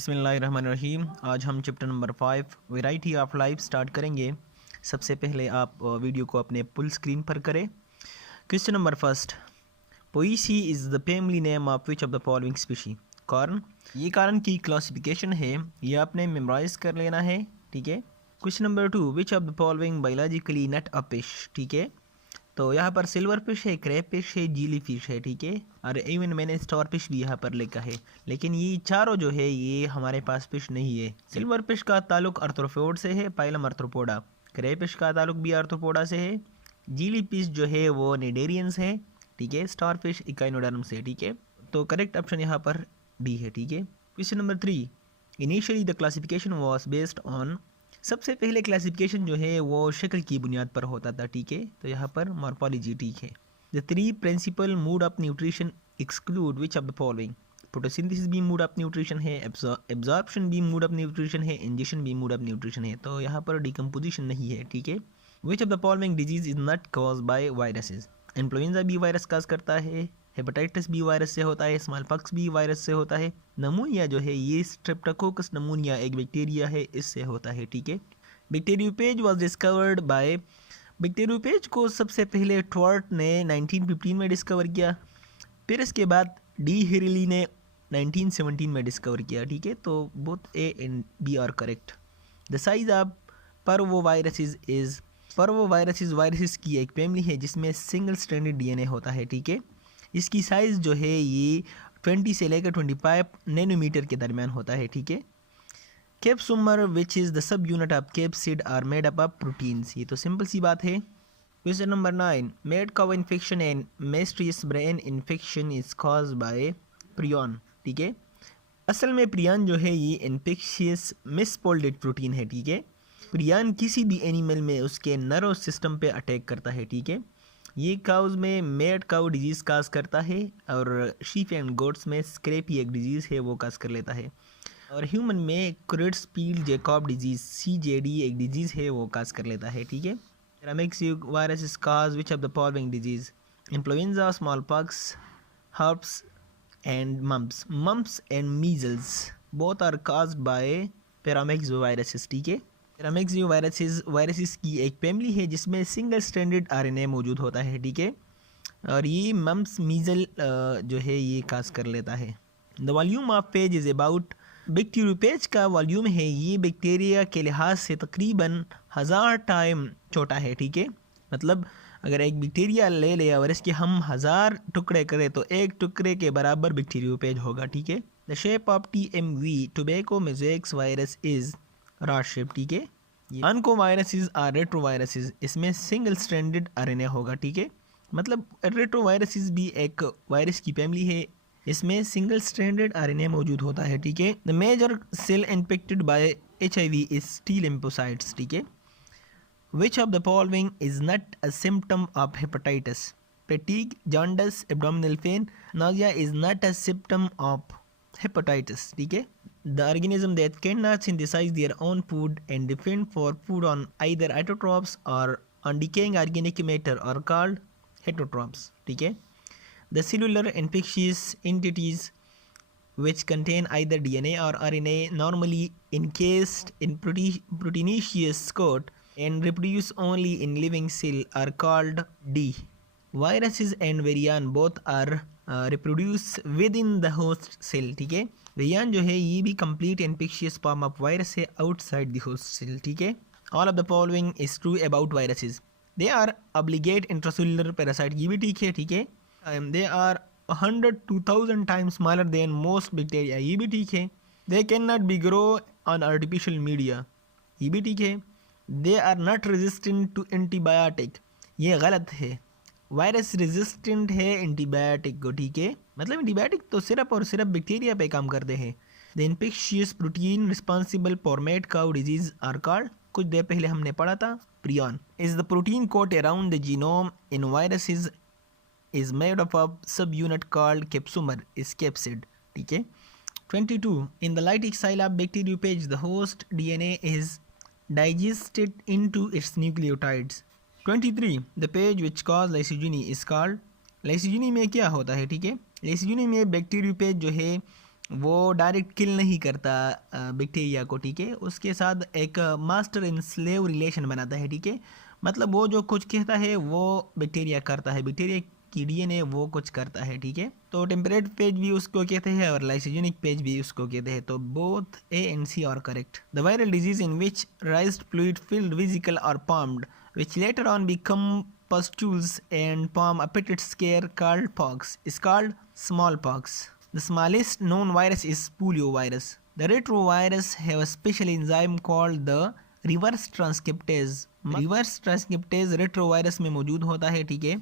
बिस्मिल्लाहिर्रहमानिर्रहीम। आज हम chapter number 5 variety of life start करेंगे। सबसे पहले आप वीडियो को अपने फुल स्क्रीन पर करें। Question number first, Poaceae is the family name of which of the following species. Corn, ये कॉर्न की क्लासिफिकेशन है, ये आपने मेमोराइज कर लेना है, ठीक है। Question number 2, which of the following biologically not a fish, ठीक है। तो यहाँ पर सिल्वर फिश है, क्रैब फिश है, जीली फिश है, ठीक है। और इवन मैंने स्टार फिश भी यहाँ पर लिखा है, लेकिन ये चारों जो है ये हमारे पास फिश नहीं है। सिल्वर फिश का ताल्लुक आर्थ्रोपोड से है, पाइलम आर्थ्रोपोडा। क्रैब फिश का ताल्लुक भी आर्थ्रोपोडा से है। जीली फिश जो है वो निडेरियंस है, ठीक है। स्टार फिश इकाइनोडर्म से, ठीक है। तो करेक्ट ऑप्शन यहाँ पर डी है, ठीक है। Question number 3, initially the classification was based on. सबसे पहले क्लासिफिकेशन जो है वो शक्ल की बुनियाद पर होता था, ठीक है। तो यहाँ पर मॉर्फोलॉजी, ठीक है। The 3 principal mode of nutrition exclude which of the following. Photosynthesis भी मूड ऑफ न्यूट्रिशन है, एब्जॉर्प्शन भी मूड ऑफ न्यूट्रिशन है, इंजेक्शन भी मूड ऑफ न्यूट्रिशन है। तो यहाँ पर डिकम्पोजिशन नहीं है, ठीक है। Which of the following disease is not cause by viruses. Influenza भी वायरस काज करता है, हेपेटाइटिस भी वायरस से होता है, स्मॉल पॉक्स भी वायरस से होता है। नमूनिया जो है ये स्ट्रेप्टोकोकस नमूनिया एक बैक्टीरिया है, इससे होता है, ठीक है। बैक्टीरियोपेज वाज डिस्कवर्ड बाय। बैक्टीरियोपेज को सबसे पहले ट्वर्ट ने 1915 में डिस्कवर किया, फिर इसके बाद डी हिरली ने 1917 में डिस्कवर किया, ठीक है। तो both A and B are correct. The size of parvoviruses is. Parvoviruses viruses की एक फैमिली है जिसमें सिंगल स्ट्रैंडेड डीएनए होता है, ठीक है। इसकी साइज़ जो है ये 20 से लेकर 25 नैनोमीटर के दरमियान होता है, ठीक है। Capsomere which is the subunit of capsid are made up of proteins. ये तो सिंपल सी बात है। Question number 9, mad cow infection and mysterious brain infection is cause by prion, ठीक है। असल में प्रियन जो है ये इन्फेक्शियस मिसफोल्डेड प्रोटीन है, ठीक है। प्रियन किसी भी एनिमल में उसके नर्व सिस्टम पे अटैक करता है, ठीक है। ये काउज में मेड काउ डिजीज़ काज करता है, और शीप एंड गोट्स में स्क्रैपी एक डिजीज़ है वो काज कर लेता है, और ह्यूमन में क्रेट्सपील जैकॉब डिजीज़ CJD एक डिजीज़ है वो काज कर लेता है, ठीक है। Ramirez virus is cause which of the following disease. Influenza, smallpox, herpes and mumps. Mumps and measles both are caused by paramyxoviruses, ठीक है। पैरामेक्सियोवायरसिस की एक फैमिली है जिसमें सिंगल स्ट्रैंडेड RNA मौजूद होता है, ठीक है। और ये मम्प्स मीजल जो है ये काज कर लेता है। The volume of phage is about. Bacteriophage का वॉल्यूम है ये बैक्टीरिया के लिहाज से तकरीबन 1000 टाइम छोटा है, ठीक है। मतलब अगर एक बैक्टीरिया ले ले और इसके हम 1000 टुकड़े करें तो एक टुकड़े के बराबर बैक्टीरियोपेज होगा, ठीक है। The shape of TMV tobacco mosaic virus is rod shape, ठीक है। अनकोवायरसिस आर रेट्रोवायरसिस, इसमें सिंगल स्ट्रैंडेड RNA होगा, ठीक है। मतलब रेट्रोवायरसिस भी एक वायरस की फैमिली है, इसमें सिंगल स्ट्रैंडेड RNA मौजूद होता है, ठीक है। The major cell infected by HIV is T lymphocytes, ठीक है। Which of the following is not a symptom of hepatitis. Fatigue, jaundice, abdominal pain, nausea is not a symptom of hepatitis, ठीक है। The organism that cannot synthesize their own food and depend for food on either autotrophs or on decaying organic matter are called heterotrophs, ठीक है। The cellular infectious entities which contain either DNA or RNA normally encased in proteinaceous coat and reproduce only in living cell are called D. Viruses and virion both are reproduce within the host cell, ठीक है। वेरियन जो है ये भी complete infectious form of virus है outside the host cell, ठीक है। All of the following is true about viruses. They are obligate intracellular parasite, ये भी ठीक है, ठीक है। They are 100 to 1000 times smaller than most bacteria, ये भी ठीक है। They can not be grow on artificial media, ये भी ठीक है। They are not resistant to antibiotic, ये गलत है। वायरस रेजिस्टेंट है एंटीबायोटिक को, ठीक है। मतलब एंटीबायोटिक तो सिर्फ और सिर्फ बैक्टीरिया पे काम करते हैं। The infectious protein responsible for mad cow disease are called, कुछ देर पहले हमने पढ़ा था, prion. Is the protein coat around the genome in viruses is made up of subunit called capsomere is capsid, ठीक है। 22, in the lytic cycle of bacteriophage the host DNA is digested into its nucleotides. 23, the phage which cause lysogeny is called. Lysogeny में क्या होता है, ठीक है। Lysogeny में बैक्टीरियोपेज जो है वो डायरेक्ट किल नहीं करता बैक्टीरिया को, ठीक है, उसके साथ एक मास्टर इन स्लेव रिलेशन बनाता है, ठीक है। मतलब वो जो कुछ कहता है वो बैक्टीरिया करता है, बैक्टीरिया की डीएनए वो कुछ करता है, ठीक है। तो टेम्परेट पेज भी उसको कहते हैं और लाइसोजेनिक पेज भी उसको कहते हैं। तो both A and C are correct. The viral disease in which raised fluid filled vesicle और palmed which later on become pustules and palm appetite scare called pox is called smallpox. The smallest known virus is poliovirus. The retrovirus have a special enzyme called the reverse transcriptase. Reverse transcriptase retrovirus में मौजूद होता है, ठीक है।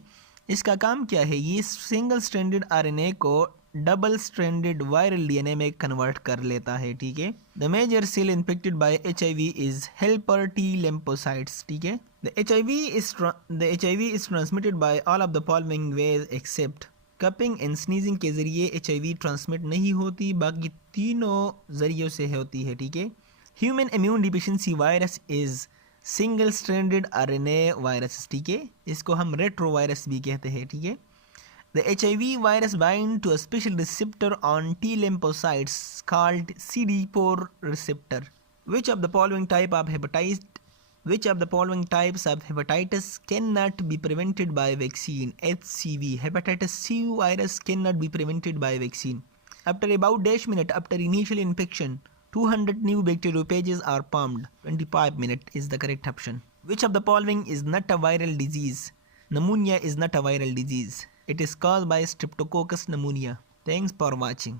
इसका काम क्या है, ये सिंगल स्ट्रैंडेड आरएनए को डबल स्ट्रैंडेड वायरल डीएनए में कन्वर्ट कर लेता है, ठीक है। The major cell infected by HIV is helper T lymphocytes, ठीक है। The HIV is transmitted by all of the following ways except coughing and sneezing के जरिए एचआईवी ट्रांसमिट नहीं होती, बाकी तीनों जरियों से होती है, ठीक है। Human immune deficiency virus is single stranded RNA virus, ठीक है, इसको हम रेट्रोवायरस भी कहते हैं, ठीक है। The HIV virus bind to a special receptor on T lymphocytes called CD4 receptor. Which of the following types of hepatitis cannot be prevented by vaccine? HCV, hepatitis C virus cannot be prevented by vaccine. After about -minute after initial infection, 200 new bacteriophages are formed. 25 minutes is the correct option. Which of the following is not a viral disease? Pneumonia is not a viral disease. It is caused by Streptococcus pneumonia. Thanks for watching.